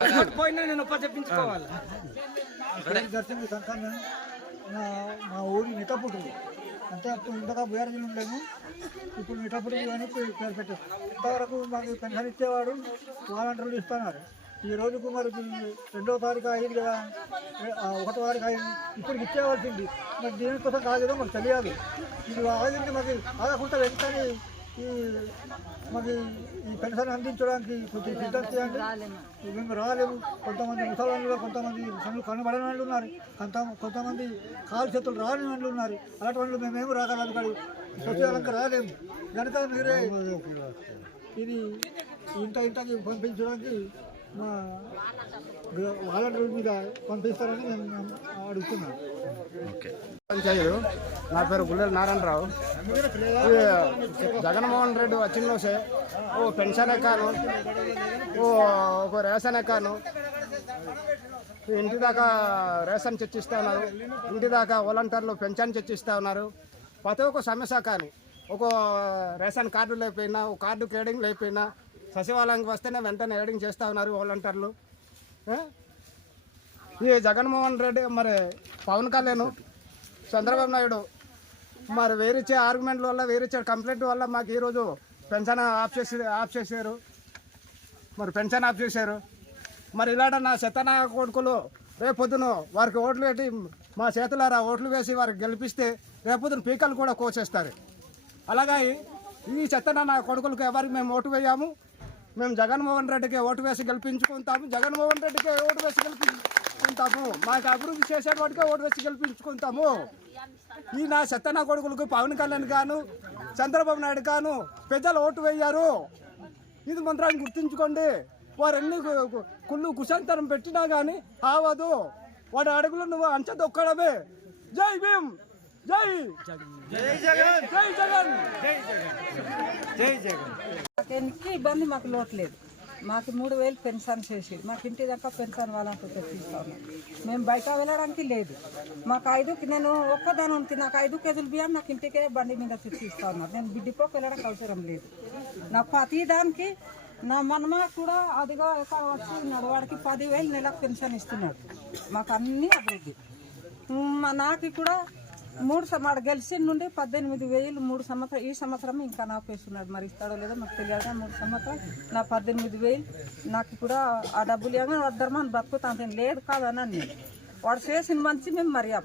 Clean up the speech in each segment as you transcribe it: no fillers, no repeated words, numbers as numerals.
పోయినా నేను చెప్పించుకోవాలి. మా ఊరి మిఠాపుట్టు అంటే అప్పుడు ఇంతగా బీఆర్జీలు ఉండేము. ఇప్పుడు మిఠాపుట్టు అని పేరు పెట్టారు. ఇంతవరకు మాకు పెన్షన్ ఇచ్చేవాడు వాలంటీర్లు ఇస్తున్నారు. ఈ రోజుకు మరి 2వ తారీఖు అయింది కదా, 1వ తారీఖు అయింది, ఇప్పటికి ఇచ్చేవాల్సింది. మరి దీనికోసం కాలేదో మాకు తెలియదు. ఇది ఆగింది మాకు ఆగకుండా వెంటనే మాకు ఈ పెన్షన్ అందించడానికి కొంచెం సిద్ధం చేయండి. మేము రాలేము. కొంతమంది ముసలాళ్ళు, కొంతమంది కనబడని వాళ్ళు ఉన్నారు, కొంతమంది కాలు చేతులు రాని వాళ్ళు ఉన్నారు. అలాంటి వాళ్ళు మేమేమి రాగలం కానీ సచివాలయంకి రాలేము. కనుక మీరే ఇది ఇంతకి పంపించడానికి మా వాలంటీర్ మీద పంపిస్తారని మేము అడుగుతున్నాం. నా పేరు గుల్లెల నారాయణరావు. జగన్మోహన్ రెడ్డి వచ్చినసే ఓ పెన్షన్ ఎక్కాను, ఒక రేషన్ ఎక్కాను, ఇంటి దాకా రేషన్ చర్చిస్తూ ఉన్నారు, ఇంటి దాకా వాలంటీర్లు పెన్షన్ చర్చిస్తూ ఉన్నారు. ప్రతి ఒక్క సమస్య కానీ ఒక రేషన్ కార్డు లేకపోయినా, ఒక కార్డు కేడింగ్ లేకపోయినా సచివాలయానికి వస్తేనే వెంటనే ఏడింగ్ చేస్తూ ఉన్నారు వాలంటీర్లు. ఈ జగన్మోహన్ రెడ్డి మరి పవన్ కళ్యాణ్, చంద్రబాబు నాయుడు మరి వేరిచ్చే ఆర్గ్యుమెంట్ల వల్ల, వేరిచ్చే కంప్లైంట్ వల్ల మాకు ఈరోజు పెన్షన్ ఆఫ్ చేశారు. మరి పెన్షన్ ఆఫ్ చేశారు. మరి ఇలాంటి నా శతనా కొడుకులు రేపొద్దున వారికి ఓట్లు పెట్టి మా చేతులారా ఓట్లు వేసి వారికి గెలిపిస్తే రేపొద్దున పీకలు కూడా కోసేస్తారు. అలాగే ఈ చెత్తన నా కొడుకులకు ఎవరికి మేము ఓటు వేయాము. మేము జగన్మోహన్ రెడ్డికి ఓటు వేసి గెలిపించుకుంటాము. జగన్మోహన్ రెడ్డికి ఓటు వేసి గెలిపించుకుంటాము. మాకు అభివృద్ధి చేసే వాటికే ఓటు వేసి గెలిపించుకుంటాము. ఈ నా చెత్తన కొడుకులకు పవన్ కళ్యాణ్ గాను, చంద్రబాబు నాయుడు గాను ప్రజలు ఓటు వేయారు. ఇది మంత్రాన్ని గుర్తుంచుకోండి. వారు ఎన్ని కుళ్ళు కుశాంతరం పెట్టినా కానీ ఆవదు. వాడి అడుగులు నువ్వు అంచెదొక్కడమే. జై భీమ్, జై జగన్, జై జగన్, జై జగన్, జై జగన్. ఇబ్బంది మాకు లోటు లేదు. మాకు 3000 పెన్షన్ చేసి మాకు ఇంటి దాకా పెన్షన్ వాళ్ళంతా తెప్పిస్తా ఉన్నాం. మేము బయట వెళ్ళడానికి లేదు. మాకు నేను ఒక్కదాని ఉంది, నాకు 5 కేజీలు బియ్యం నాకు ఇంటికే బండి మీద తెప్పిస్తా ఉన్నారు. నేను బిడ్డిపోకి వెళ్ళడానికి అవసరం లేదు. నాకు ప్రతి దానికి నా మనమ కూడా అదిగా వచ్చి ఉన్నాడు. వాడికి 10,000 నెలకు పెన్షన్ ఇస్తున్నాడు. మాకు అన్నీ అభివృద్ధి. నాకు కూడా 3 గెలిచి నుండి 18,000 3 సంవత్సరం. ఈ సంవత్సరం ఇంకా నాపేస్తున్నాడు. మరి ఇస్తాడో లేదో నాకు తెలియదు. 3 సంవత్సరం నా 18,000 నాకు కూడా ఆ డబ్బులు ఏమైనా వద్దరమని బతుకుతాను లేదు కాదన్నా. నేను వాడు చేసిన మంచి మేము మర్యాం.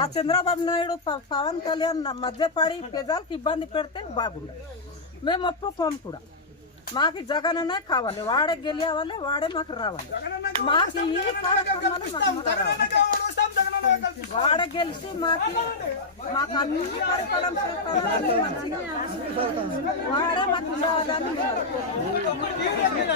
ఆ చంద్రబాబు నాయుడు పవన్ కళ్యాణ్ మధ్యపడి ప్రజలకు ఇబ్బంది పెడితే బాగుండు. మేము ఒప్పుకోము కూడా. మాకు జగన్ అనే కావాలి. వాడే గెలియావాలి, వాడే మాకు రావాలి. మాకు ఈ వాడే గెలిచి మాకు అన్ని పరిపాలన వాడే మాకు ఉండాలని